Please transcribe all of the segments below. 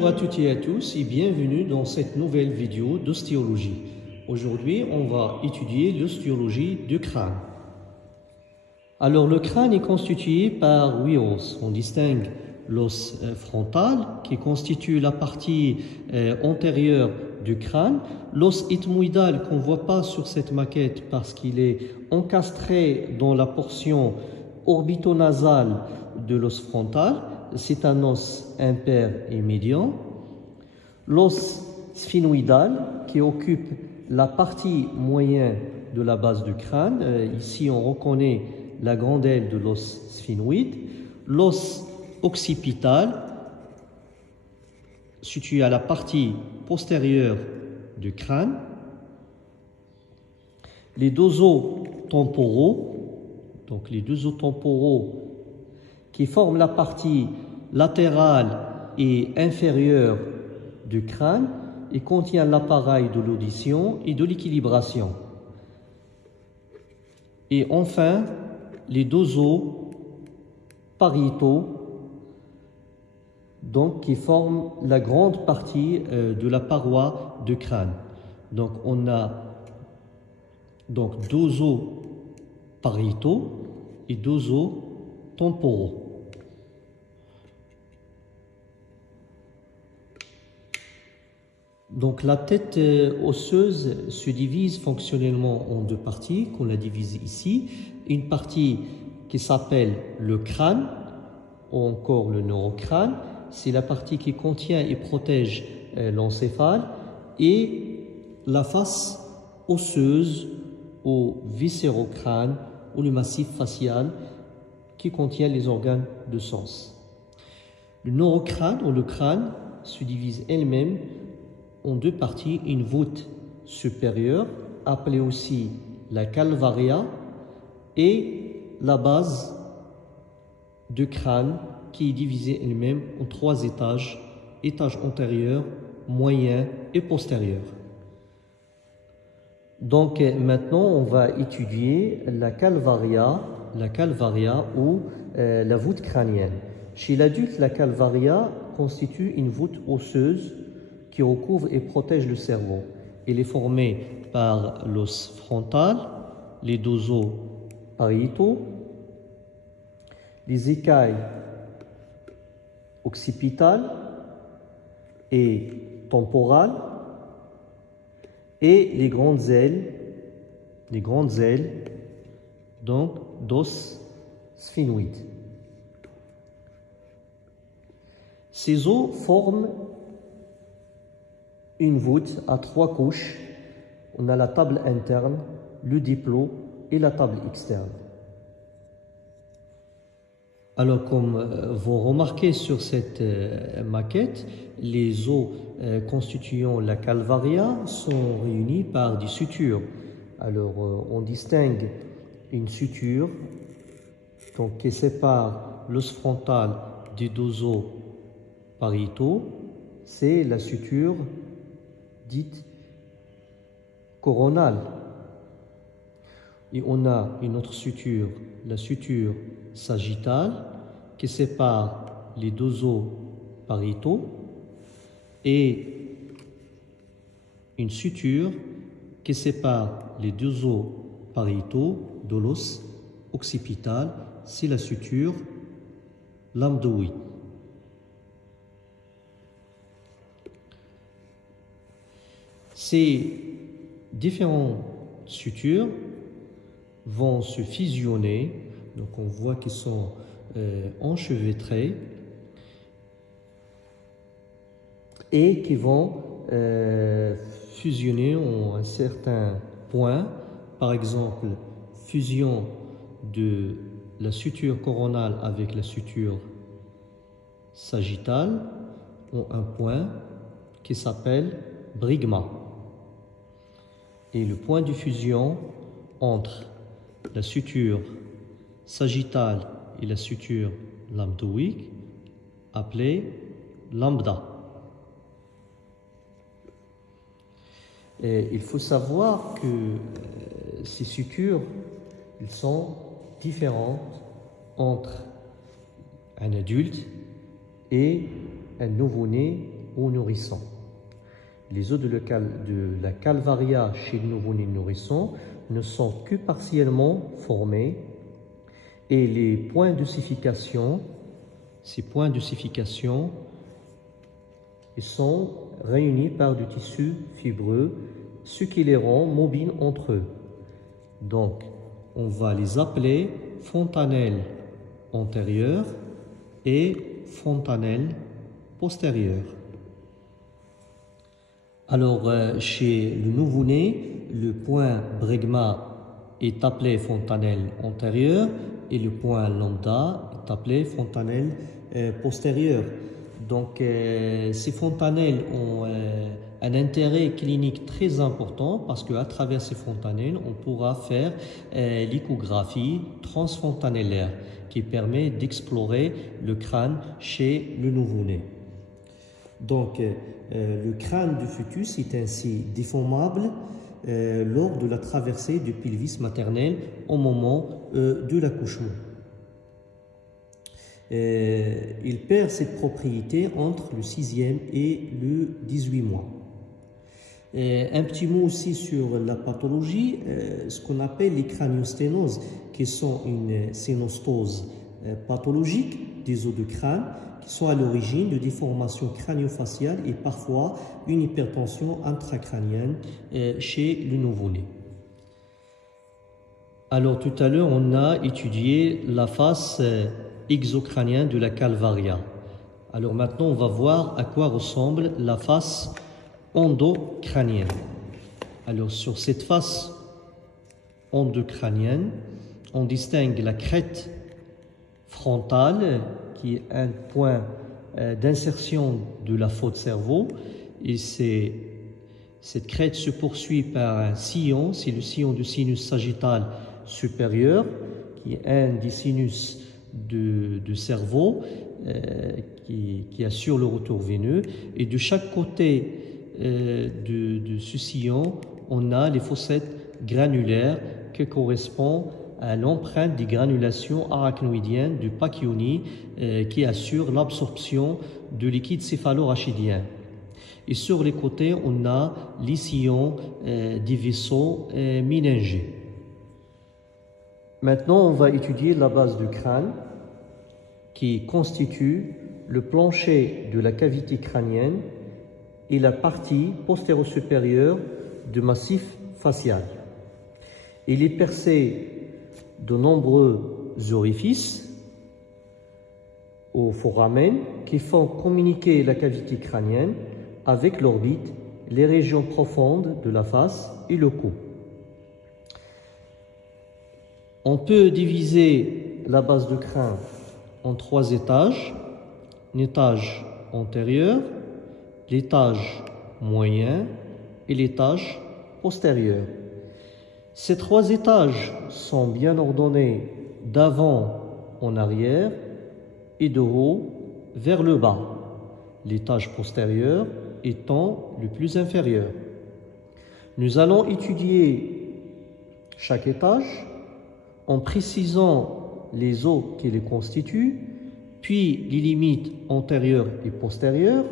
Bonjour à toutes et à tous et bienvenue dans cette nouvelle vidéo d'ostéologie. Aujourd'hui, on va étudier l'ostéologie du crâne. Alors, le crâne est constitué par 8 os. On distingue l'os frontal qui constitue la partie antérieure du crâne, l'os ethmoïdal qu'on ne voit pas sur cette maquette parce qu'il est encastré dans la portion orbitonasale de l'os frontal. C'est un os impair et médian. L'os sphénoïdal qui occupe la partie moyenne de la base du crâne. Ici, on reconnaît la grande aile de l'os sphénoïde. L'os occipital, situé à la partie postérieure du crâne. Les deux os temporaux, donc les deux os temporaux qui forment la partie latérale et inférieure du crâne et contient l'appareil de l'audition et de l'équilibration. Et enfin, les deux os pariétaux, donc, qui forment la grande partie de la paroi du crâne. Donc, on a deux os pariétaux et deux os temporaux. Donc la tête osseuse se divise fonctionnellement en deux parties, qu'on a divisé ici. Une partie qui s'appelle le crâne, ou encore le neurocrâne, c'est la partie qui contient et protège l'encéphale, et la face osseuse au viscérocrâne ou le massif facial qui contient les organes de sens. Le neurocrâne ou le crâne se divise elle-même en deux parties, une voûte supérieure, appelée aussi la calvaria, et la base du crâne qui est divisée elle-même en trois étages, étage antérieur, moyen et postérieur. Donc maintenant, on va étudier la calvaria ou la voûte crânienne. Chez l'adulte, la calvaria constitue une voûte osseuse qui recouvre et protège le cerveau. Elle est formée par l'os frontal, les deux os pariétaux, les écailles occipitales et temporales et les grandes ailes donc d'os sphénoïde. Ces os forment une voûte à trois couches. On a la table interne, le diplôme et la table externe. Alors, comme vous remarquez sur cette maquette, les os constituant la calvaria sont réunis par des sutures. Alors, on distingue une suture donc, qui sépare l'os frontal des deux os pariétaux. C'est la suture dite coronale. Et on a une autre suture, la suture sagittale, qui sépare les deux os pariétaux, et une suture qui sépare les deux os pariétaux de l'os occipital, c'est la suture lambdoïde. Ces différentes sutures vont se fusionner, donc on voit qu'ils sont enchevêtrés et qui vont fusionner en un certain point, par exemple fusion de la suture coronale avec la suture sagittale en un point qui s'appelle brygma. Et le point de fusion entre la suture sagittale et la suture lambdoïque, appelée lambda. Et il faut savoir que ces sutures, elles sont différentes entre un adulte et un nouveau-né ou nourrisson. Les os de la calvaria chez le nouveau-né nourrisson ne sont que partiellement formés et les points d'ossification, ces points d'ossification, ils sont réunis par du tissu fibreux, ce qui les rend mobiles entre eux. Donc, on va les appeler fontanelles antérieures et fontanelles postérieures. Alors, chez le nouveau-né, le point bregma est appelé fontanelle antérieure et le point lambda est appelé fontanelle postérieure. Donc, ces fontanelles ont un intérêt clinique très important parce qu'à travers ces fontanelles, on pourra faire l'échographie transfontanellaire qui permet d'explorer le crâne chez le nouveau-né. Donc, le crâne du fœtus est ainsi déformable lors de la traversée du pelvis maternel au moment de l'accouchement. Il perd cette propriété entre le 6e et le 18 mois. Un petit mot aussi sur la pathologie, ce qu'on appelle les craniosténoses, qui sont une sténostose pathologique des os de crâne, qui sont à l'origine de déformations crânio-faciales et parfois une hypertension intracrânienne chez le nouveau-né. Alors tout à l'heure, on a étudié la face exocrânienne de la calvaria. Alors maintenant, on va voir à quoi ressemble la face endocrânienne. Alors sur cette face endocrânienne, on distingue la crête frontale, qui est un point d'insertion de la faute cerveau, et cette crête se poursuit par un sillon, c'est le sillon du sinus sagittal supérieur, qui est un des sinus de cerveau qui assure le retour veineux, et de chaque côté de ce sillon, on a les fossettes granulaires qui correspondent à l'empreinte des granulations arachnoïdiennes du Pacchioni qui assure l'absorption de liquide céphalorachidien. Et sur les côtés, on a les sillons des vaisseaux méningés. Maintenant, on va étudier la base du crâne qui constitue le plancher de la cavité crânienne et la partie postéro-supérieure du massif facial. Il est percé de nombreux orifices au foramen qui font communiquer la cavité crânienne avec l'orbite, les régions profondes de la face et le cou. On peut diviser la base du crâne en 3 étages. Un étage antérieur, l'étage moyen et l'étage postérieur. Ces 3 étages sont bien ordonnés d'avant en arrière et de haut vers le bas, l'étage postérieur étant le plus inférieur. Nous allons étudier chaque étage en précisant les os qui les constituent, puis les limites antérieures et postérieures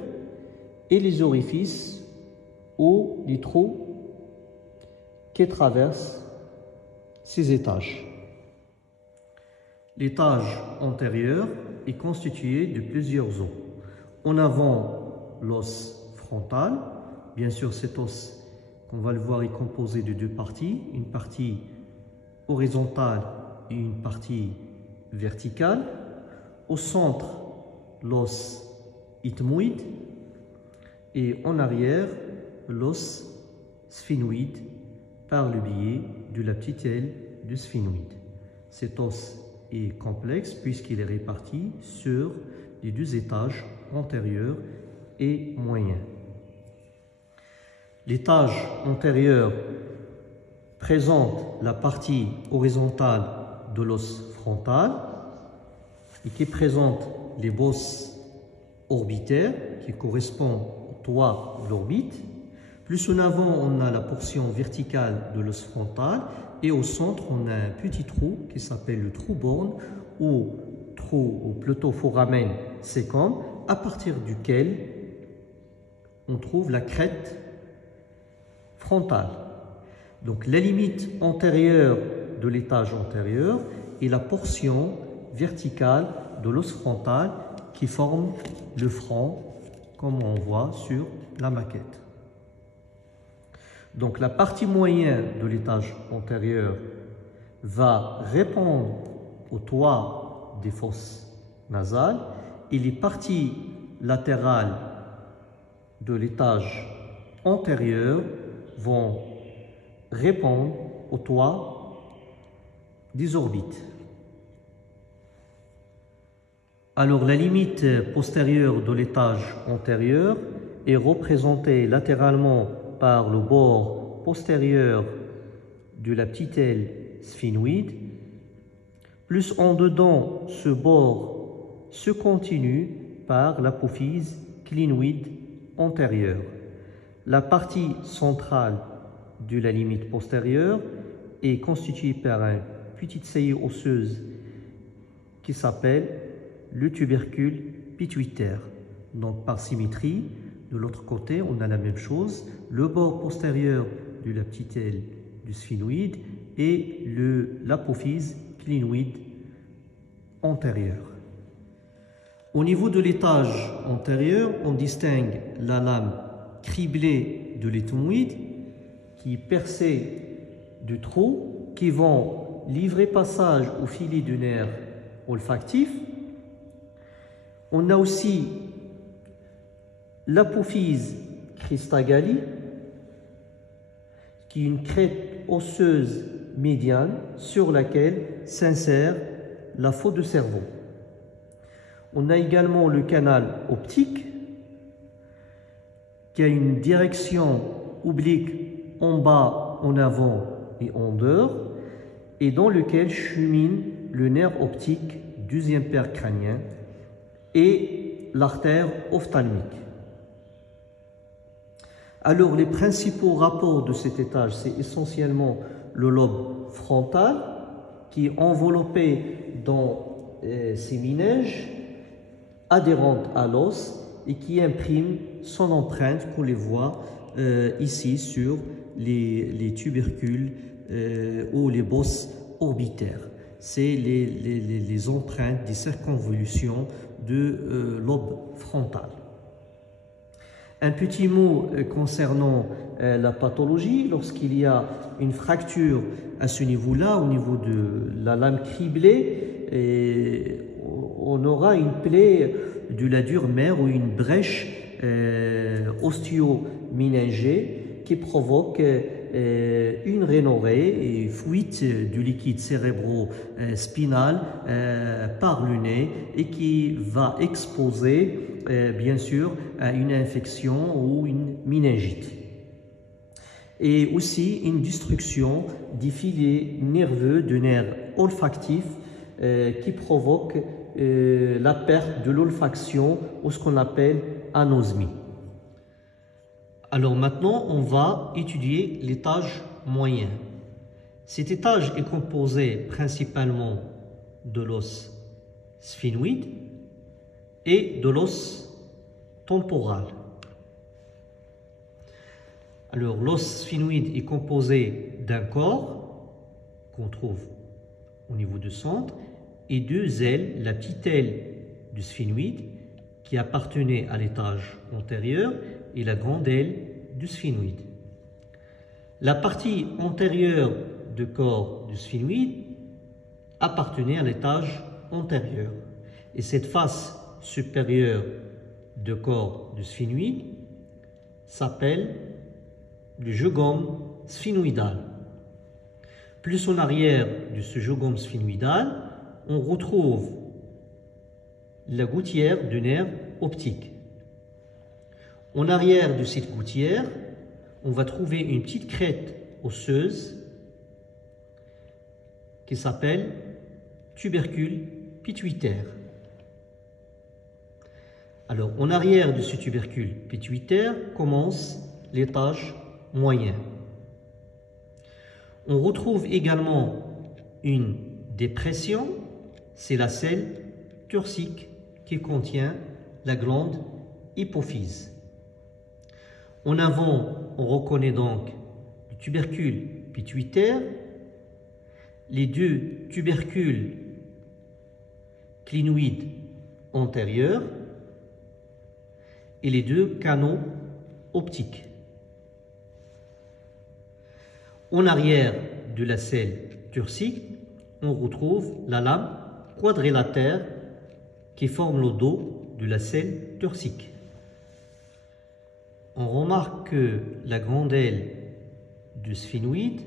et les orifices ou les trous qui traversent ces étages. L'étage antérieur est constitué de plusieurs os. En avant, l'os frontal. Bien sûr, cet os, on va le voir, est composé de 2 parties, une partie horizontale et une partie verticale. Au centre, l'os ethmoïde et en arrière, l'os sphénoïde par le biais de la petite aile du sphénoïde. Cet os est complexe puisqu'il est réparti sur les 2 étages antérieurs et moyens. L'étage antérieur présente la partie horizontale de l'os frontal et qui présente les bosses orbitaires qui correspondent au toit de l'orbite. Plus en avant, on a la portion verticale de l'os frontal et au centre, on a un petit trou qui s'appelle le trou borne ou plutôt foramen sécum, à partir duquel on trouve la crête frontale. Donc la limite antérieure de l'étage antérieur est la portion verticale de l'os frontal qui forme le front, comme on voit sur la maquette. Donc la partie moyenne de l'étage antérieur va répondre au toit des fosses nasales et les parties latérales de l'étage antérieur vont répondre au toit des orbites. Alors la limite postérieure de l'étage antérieur est représentée latéralement par le bord postérieur de la petite aile sphénoïde. Plus en dedans, ce bord se continue par l'apophyse clinoïde antérieure. La partie centrale de la limite postérieure est constituée par une petite saillie osseuse qui s'appelle le tubercule pituitaire. Donc par symétrie, de l'autre côté, on a la même chose, le bord postérieur de la petite aile du sphénoïde et l'apophyse clinoïde antérieure. Au niveau de l'étage antérieur, on distingue la lame criblée de l'étomoïde qui est percée du trou qui vont livrer passage au filet du nerf olfactif. On a aussi l'apophyse cristagalli, qui est une crête osseuse médiane sur laquelle s'insère la faute de cerveau. On a également le canal optique, qui a une direction oblique en bas, en avant et en dehors, et dans lequel chemine le nerf optique, deuxième paire crânien, et l'artère ophtalmique. Alors, les principaux rapports de cet étage, c'est essentiellement le lobe frontal qui est enveloppé dans ces minèges adhérentes à l'os et qui imprime son empreinte qu'on les voit ici sur les tubercules ou les bosses orbitaires. C'est les empreintes des circonvolutions de lobe frontal. Un petit mot concernant la pathologie. Lorsqu'il y a une fracture à ce niveau-là, au niveau de la lame criblée, on aura une plaie de la dure mère ou une brèche osteo-méningée qui provoque une rhinorrhée et fuite du liquide cérébro-spinal par le nez et qui va exposer bien sûr à une infection ou une méningite. Et aussi une destruction des filets nerveux de nerfs olfactifs qui provoque la perte de l'olfaction ou ce qu'on appelle anosmie. Alors maintenant, on va étudier l'étage moyen. Cet étage est composé principalement de l'os sphénoïde et de l'os temporal. Alors l'os sphénoïde est composé d'un corps qu'on trouve au niveau du centre et deux ailes, la petite aile du sphénoïde qui appartenait à l'étage antérieur et la grande aile du sphénoïde. La partie antérieure du corps du sphénoïde appartenait à l'étage antérieur et cette face supérieure du corps du sphénoïde s'appelle le jugum sphénoïdal. Plus en arrière de ce jugum sphénoïdal, on retrouve la gouttière du nerf optique. En arrière de cette gouttière, on va trouver une petite crête osseuse qui s'appelle tubercule pituitaire. Alors, en arrière de ce tubercule pituitaire commence l'étage moyen. On retrouve également une dépression, c'est la selle turcique qui contient la glande hypophyse. En avant, on reconnaît donc le tubercule pituitaire, les deux tubercules clinoïdes antérieurs et les deux canaux optiques. En arrière de la selle turcique, on retrouve la lame quadrilatère qui forme le dos de la selle turcique. On remarque que la grande aile du sphénoïde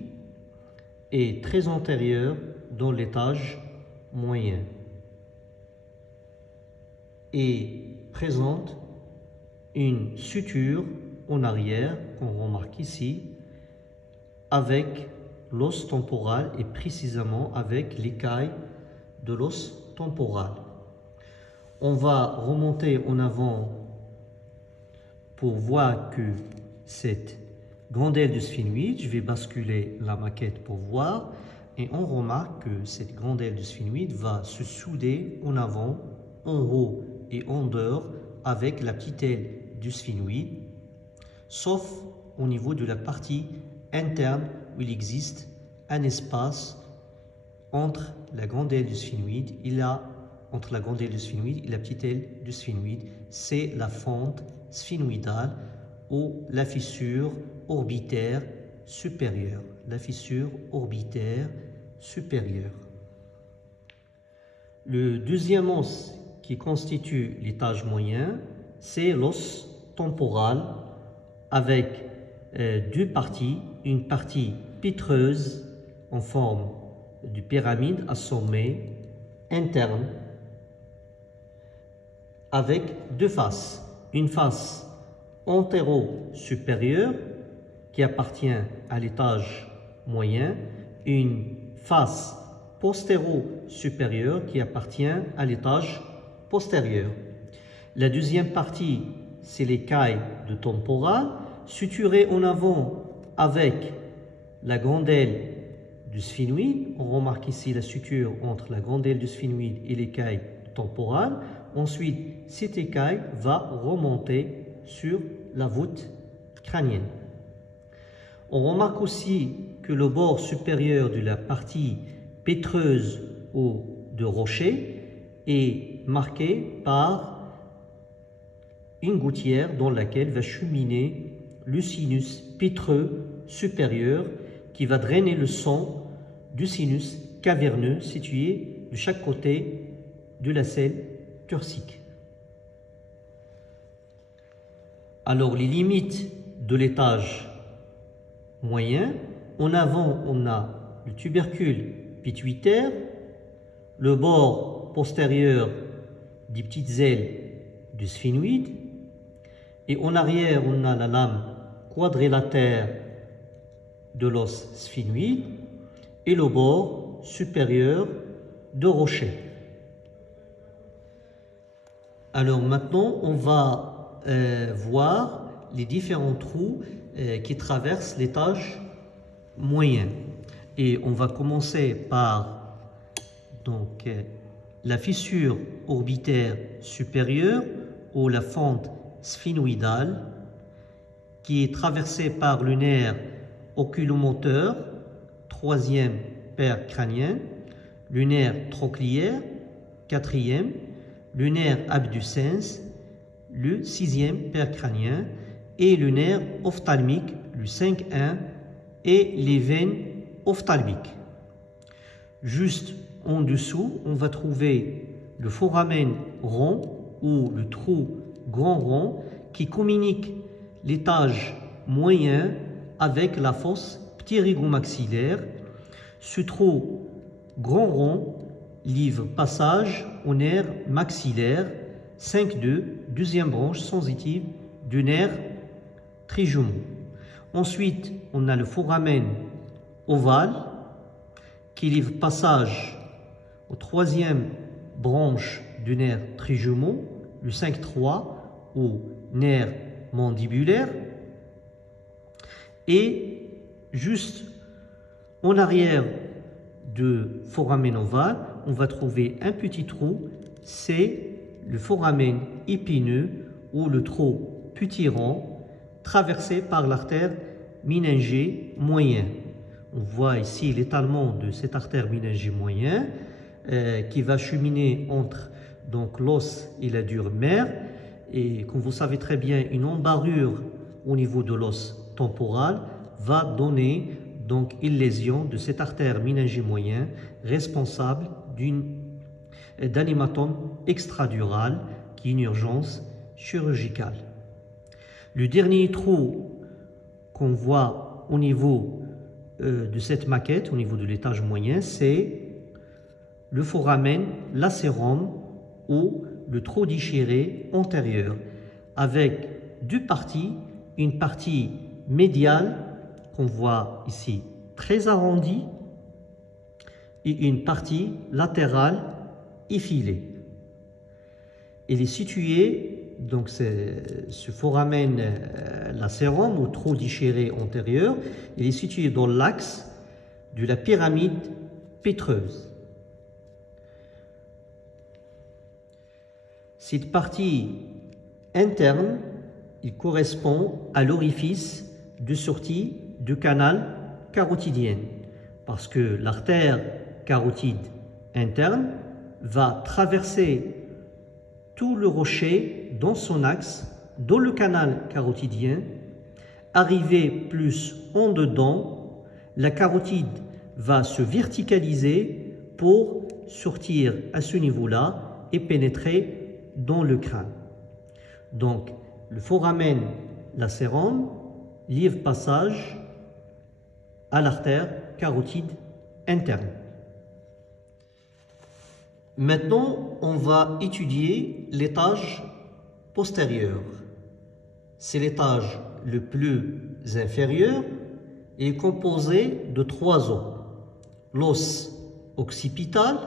est très antérieure dans l'étage moyen et présente une suture en arrière qu'on remarque ici avec l'os temporal et précisément avec l'écaille de l'os temporal. On va remonter en avant pour voir que cette grande aile du sphénoïde, je vais basculer la maquette pour voir, et on remarque que cette grande aile du sphénoïde va se souder en avant, en haut et en dehors avec la petite aile du sphénoïde, sauf au niveau de la partie interne où il existe un espace entre la grande aile du sphénoïde et la petite aile du sphénoïde. C'est la fente sphénoïdale ou la fissure orbitaire supérieure. La fissure orbitaire supérieure. Le deuxième os qui constitue l'étage moyen, c'est l'os temporal avec deux parties, une partie pétreuse en forme de pyramide à sommet interne avec deux faces. Une face antéro-supérieure qui appartient à l'étage moyen, une face postéro-supérieure qui appartient à l'étage postérieur. La deuxième partie, c'est l'écaille de temporal, suturée en avant avec la grande aile du sphénoïde. On remarque ici la suture entre la grande aile du sphénoïde et l'écaille temporale. Ensuite, cette écaille va remonter sur la voûte crânienne. On remarque aussi que le bord supérieur de la partie pétreuse ou de rocher est marqué par une gouttière dans laquelle va cheminer le sinus pétreux supérieur qui va drainer le sang du sinus caverneux situé de chaque côté de la selle turcique. Alors, les limites de l'étage moyen, en avant, on a le tubercule pituitaire, le bord postérieur des petites ailes du sphénoïde, et en arrière, on a la lame quadrilatère de l'os sphénoïde et le bord supérieur de rocher. Alors maintenant, on va voir les différents trous qui traversent l'étage moyen. Et on va commencer par donc, la fissure orbitaire supérieure ou la fente sphénoïdale qui est traversée par le nerf oculomoteur, troisième paire crânien, le nerf trochléaire, quatrième, le nerf abducens, le sixième paire crânien, et le nerf ophtalmique, le 5-1, et les veines ophtalmiques. Juste en dessous, on va trouver le foramen rond ou le trou grand rond qui communique l'étage moyen avec la fosse ptérygomaxillaire. Ce trou grand rond livre passage au nerf maxillaire 5-2, deuxième branche sensitive du nerf trijumeau. Ensuite, on a le foramen ovale qui livre passage aux troisième branche du nerf trijumeau, le 5-3 ou nerf mandibulaire. Et juste en arrière de foramen ovale, on va trouver un petit trou, c'est le foramen épineux ou le trou putyrant traversée par l'artère méningée moyen. On voit ici l'étalement de cette artère méningée moyen qui va cheminer entre donc l'os et la dure mère. Et comme vous savez très bien, une embarrure au niveau de l'os temporal va donner donc une lésion de cette artère méningée moyen responsable d'un hématome extradural qui est une urgence chirurgicale. Le dernier trou qu'on voit au niveau de cette maquette, au niveau de l'étage moyen, c'est le foramen lacérum ou le trou déchiré antérieur avec deux parties, une partie médiale qu'on voit ici très arrondie et une partie latérale effilée. Il est situé, donc ce foramen lacérum ou trou déchiré antérieur, il est situé dans l'axe de la pyramide pétreuse. Cette partie interne, il correspond à l'orifice de sortie du canal carotidien, parce que l'artère carotide interne va traverser tout le rocher dans son axe, dans le canal carotidien, arriver plus en dedans, la carotide va se verticaliser pour sortir à ce niveau-là et pénétrer dans le crâne. Donc, le foramen lacérum livre passage à l'artère carotide interne. Maintenant, on va étudier l'étage postérieur. C'est l'étage le plus inférieur et est composé de trois os. L'os occipital,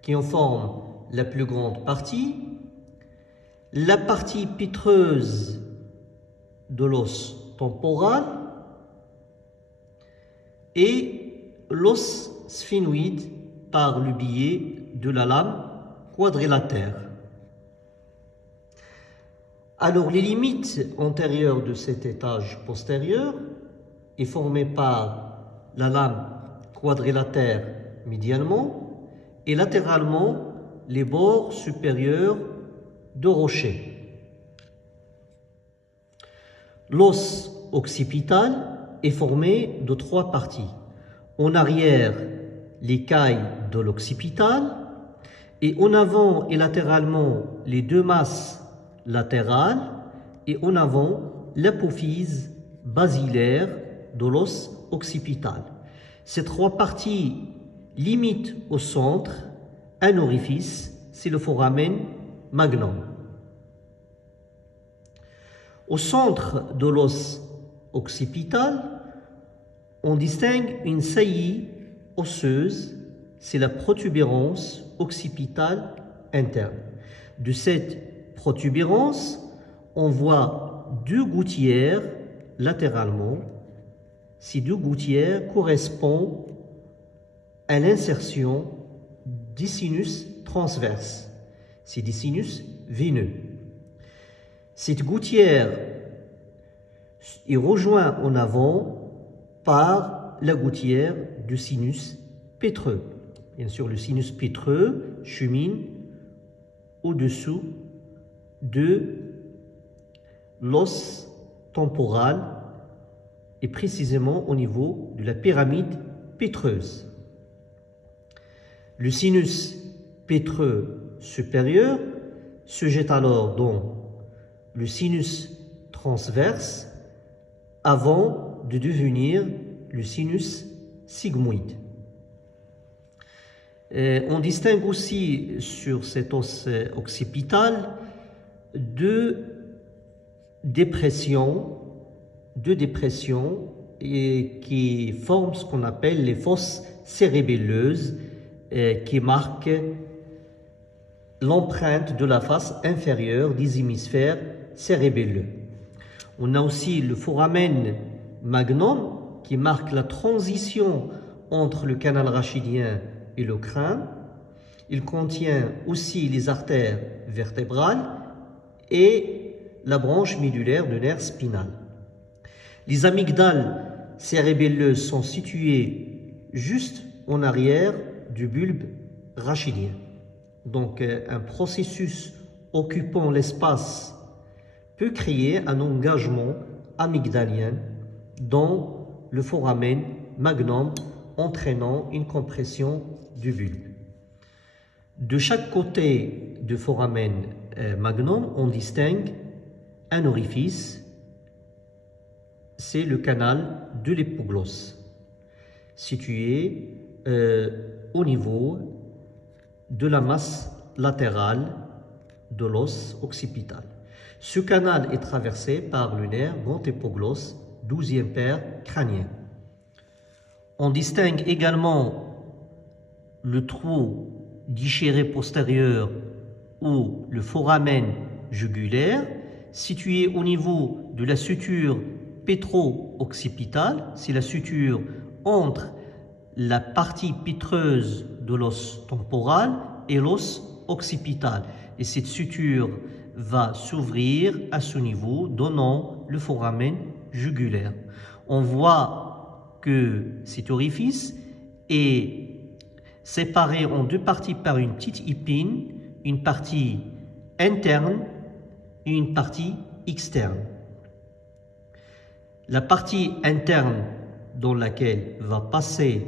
qui en forme la plus grande partie, la partie pétreuse de l'os temporal et l'os sphénoïde par le biais de la lame quadrilatère. Alors, les limites antérieures de cet étage postérieur est formée par la lame quadrilatère médialement et latéralement les bords supérieurs de rocher. L'os occipital est formé de trois parties. En arrière, l'écaille de l'occipital et en avant et latéralement les deux masses latérales et en avant l'apophyse basilaire de l'os occipital. Ces trois parties limitent au centre un orifice, c'est le foramen magnum. Au centre de l'os occipital, on distingue une saillie osseuse, c'est la protubérance occipitale interne. De cette protubérance, on voit deux gouttières latéralement. Ces deux gouttières correspondent à l'insertion des sinus transverses. C'est des sinus veineux. Cette gouttière est rejointe en avant par la gouttière du sinus pétreux. Bien sûr, le sinus pétreux chemine au-dessous de l'os temporal et précisément au niveau de la pyramide pétreuse. Le sinus pétreux supérieur se jette alors dans le sinus transverse avant de devenir le sinus sigmoïde. On distingue aussi sur cet os occipital deux dépressions et qui forment ce qu'on appelle les fosses cérébelleuses qui marquent l'empreinte de la face inférieure des hémisphères cérébelleux. On a aussi le foramen magnum qui marque la transition entre le canal rachidien et le crâne. Il contient aussi les artères vertébrales et la branche médulaire du nerf spinal. Les amygdales cérébelleuses sont situées juste en arrière du bulbe rachidien. Donc, un processus occupant l'espace peut créer un engagement amygdalien dans le foramen magnum, entraînant une compression du bulbe. De chaque côté du foramen magnum, on distingue un orifice, c'est le canal de l'épiglosse, situé au niveau de la masse latérale de l'os occipital. Ce canal est traversé par le nerf grand épiglosse, 12e paire crânien. On distingue également le trou déchiré postérieur ou le foramen jugulaire, situé au niveau de la suture pétro-occipitale. C'est la suture entre la partie pitreuse de l'os temporal et l'os occipital. Et cette suture va s'ouvrir à ce niveau, donnant le foramen jugulaire. On voit que cet orifice est séparé en deux parties par une petite épine, une partie interne et une partie externe. La partie interne dans laquelle va passer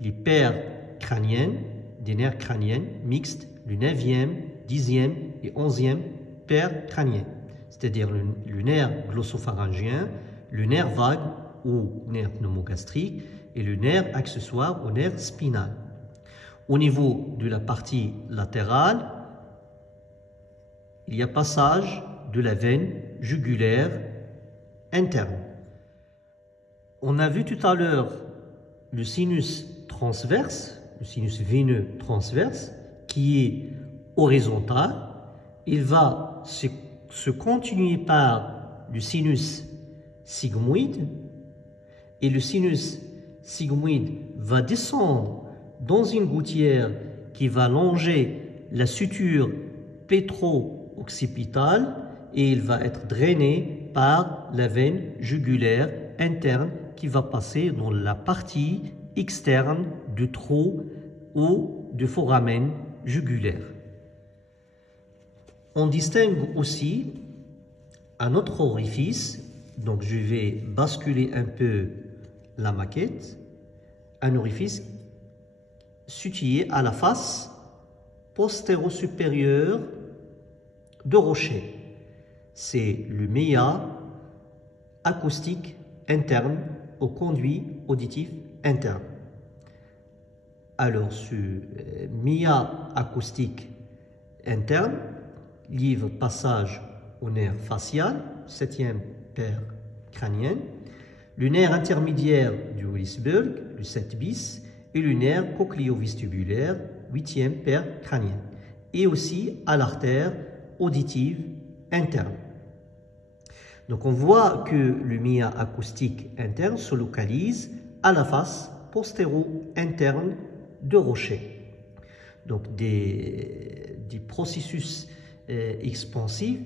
les paires crâniennes, des nerfs crâniens mixtes, le 9e, 10e et 11e paire crânienne, c'est-à-dire le nerf glossopharyngien, le nerf vague ou nerf pneumogastrique et le nerf accessoire au nerf spinal. Au niveau de la partie latérale, il y a passage de la veine jugulaire interne. On a vu tout à l'heure le sinus transverse, le sinus veineux transverse, qui est horizontal. Il va se continuer par le sinus sigmoïde et le sinus sigmoïde va descendre dans une gouttière qui va longer la suture pétro-occipitale et il va être drainé par la veine jugulaire interne qui va passer dans la partie externe du trou ou du foramen jugulaire. On distingue aussi un autre orifice, donc je vais basculer un peu la maquette, un orifice situé à la face postéro-supérieure de rocher. C'est le méa acoustique interne au conduit auditif interne. Alors, ce méa acoustique interne livre passage au nerf facial, 7e paire crânienne, le nerf intermédiaire du Willisburg, le 7 bis, et le nerf cochléo-vestibulaire, 8e paire crânienne, et aussi à l'artère auditive interne. Donc on voit que le méa acoustique interne se localise à la face postéro-interne de rocher. Donc des processus expansifs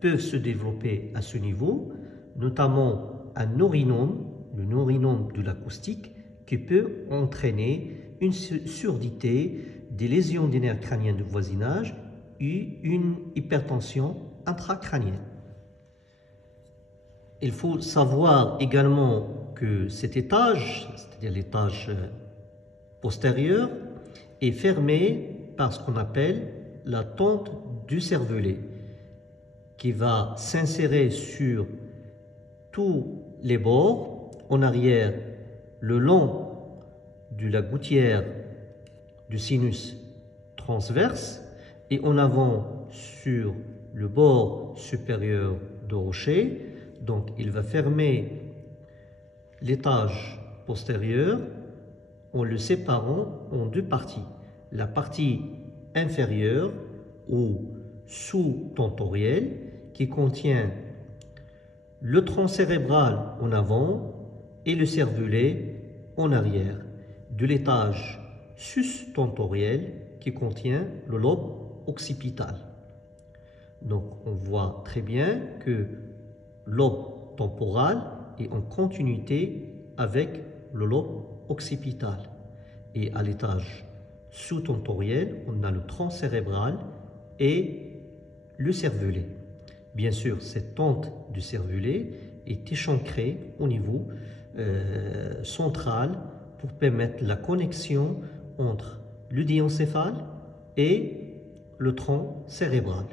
peuvent se développer à ce niveau, notamment un neurinome, le neurinome de l'acoustique, qui peut entraîner une surdité, des lésions des nerfs crâniens de voisinage et une hypertension intracrânienne. Il faut savoir également que cet étage, c'est-à-dire l'étage postérieur, est fermé par ce qu'on appelle la tente du cervelet, qui va s'insérer sur tous les bords, en arrière, le long de la gouttière du sinus transverse et en avant sur le bord supérieur de rocher. Donc, il va fermer l'étage postérieur en le séparant en deux parties. La partie inférieure ou sous-tentorielle qui contient le tronc cérébral en avant et le cervelet en arrière, de l'étage sus-tentoriel qui contient le lobe occipital. Donc on voit très bien que le lobe temporal est en continuité avec le lobe occipital. Et à l'étage sous-tentoriel, on a le tronc cérébral et le cervelet. Bien sûr, cette tente du cervelet est échancrée au niveau central pour permettre la connexion entre le diencéphale et le tronc cérébral.